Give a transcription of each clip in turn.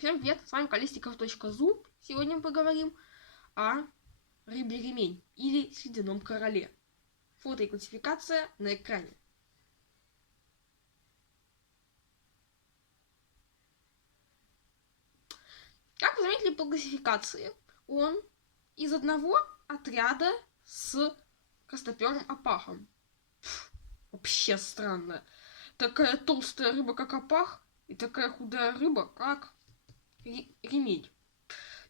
Всем привет, с вами Колесников.зу. Сегодня мы поговорим о рыбе ремень или слюдяном короле. Фото и классификация на экране. Как вы заметили по классификации, он из одного отряда с костоперым опахом. Вообще странно. Такая толстая рыба, как опах, и такая худая рыба, как ремень.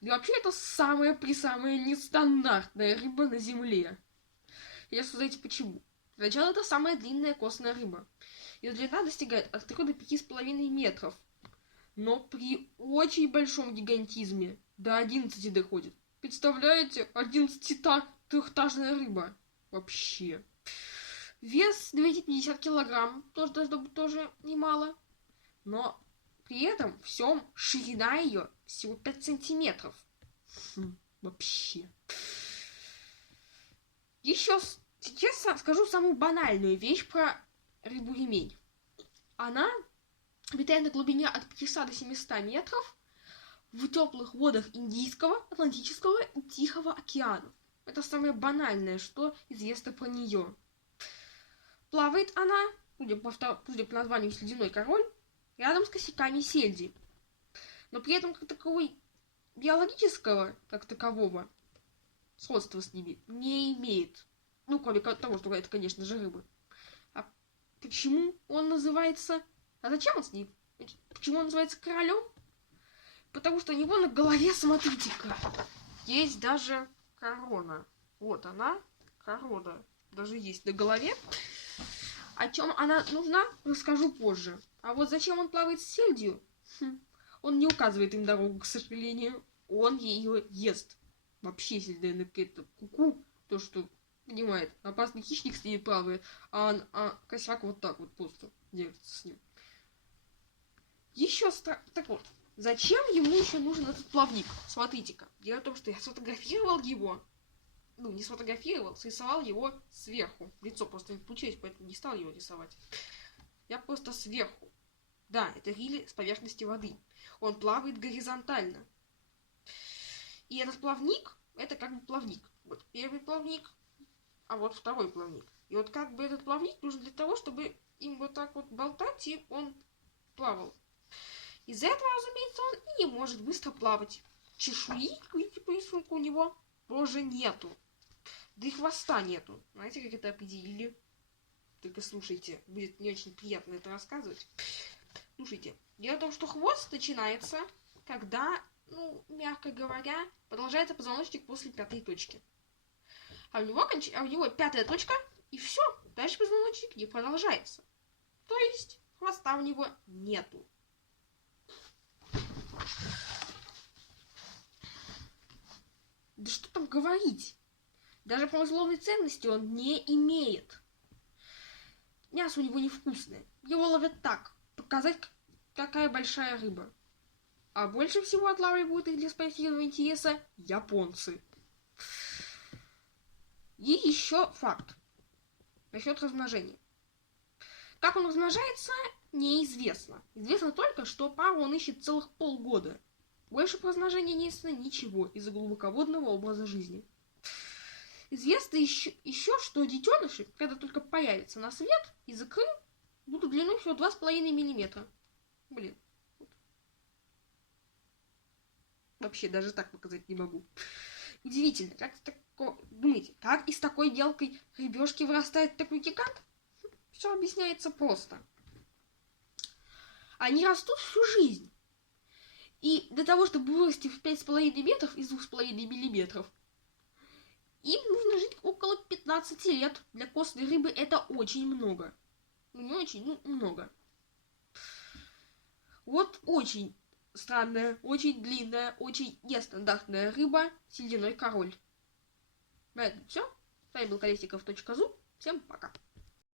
И вообще это самая нестандартная рыба на земле. Если знаете почему. Сначала это самая длинная костная рыба. Ее длина достигает от 3 до 5,5 метров. Но при очень большом гигантизме до 11 доходит. Представляете? 11-трехтажная рыба. Вообще. Вес 250 килограмм. Тоже должно быть тоже немало. Но при этом всем ширина ее всего 5 сантиметров. Вообще. Еще сейчас скажу самую банальную вещь про рыбу-ремень. Она обитает на глубине от 500 до 700 метров в теплых водах Индийского, Атлантического и Тихого океанов. Это самое банальное, что известно про нее. Плавает она, судя по названию «Слюдяной король», рядом с косяками сельди. Но при этом как таковой биологического, как такового, сходства с ними не имеет. Ну, кроме того, что это, конечно же, рыбы. А почему он называется... А зачем он с ним? Почему он называется королем? Потому что у него на голове, смотрите-ка, есть даже корона. Вот она, корона. Даже есть на голове. О чем она нужна, расскажу позже. А вот зачем он плавает с сельдью? Он не указывает им дорогу, к сожалению. Он ее ест. Вообще, если наверное, какая-то куку, то что, понимает, опасный хищник с ней плавает, а косяк вот так вот просто держится с ним. Еще так вот, зачем ему еще нужен этот плавник? Смотрите-ка. Дело в том, что я сфотографировал его. Ну, не сфотографировал, срисовал его сверху. Лицо просто не получилось, поэтому не стал его рисовать. Я просто сверху. Да, это рили с поверхности воды. Он плавает горизонтально. И этот плавник, это как бы плавник. Вот первый плавник, а вот второй плавник. И вот как бы этот плавник нужен для того, чтобы им вот так вот болтать, и он плавал. Из-за этого, разумеется, он и не может быстро плавать. Чешуи, видите, по рисунку у него тоже нету. Да и хвоста нету. Знаете, как это определили? Только слушайте, будет не очень приятно это рассказывать. Слушайте, дело в том, что хвост начинается, когда, ну, мягко говоря, продолжается позвоночник после 5-й точки. А у него 5-я точка, и все. Дальше позвоночник не продолжается. То есть хвоста у него нету. Да что там говорить? Даже промысловой ценности он не имеет. Мясо у него невкусное. Его ловят так. Показать, какая большая рыба. А больше всего отлавливают их для спортивного интереса японцы. И еще факт. Насчет размножения. Как он размножается, неизвестно. Известно только, что пару он ищет целых полгода. Больше про размножение не известно ничего из-за глубоководного образа жизни. Известно еще, что детеныши, когда только появятся на свет, из икры будут длиной всего 2,5 миллиметра. Блин. Вот. Вообще, даже так показать не могу. Удивительно, думаете, как из такой мелкой рыбешки вырастает такой гигант? Все объясняется просто. Они растут всю жизнь. И для того, чтобы вырасти в 5,5 метров из 2,5 миллиметров, им нужно жить около 15 лет. Для костной рыбы это очень много. Ну, не очень, ну, много. Вот очень странная, очень длинная, очень нестандартная рыба слюдяной король. На этом все. С вами был Колесников.зу. Всем пока.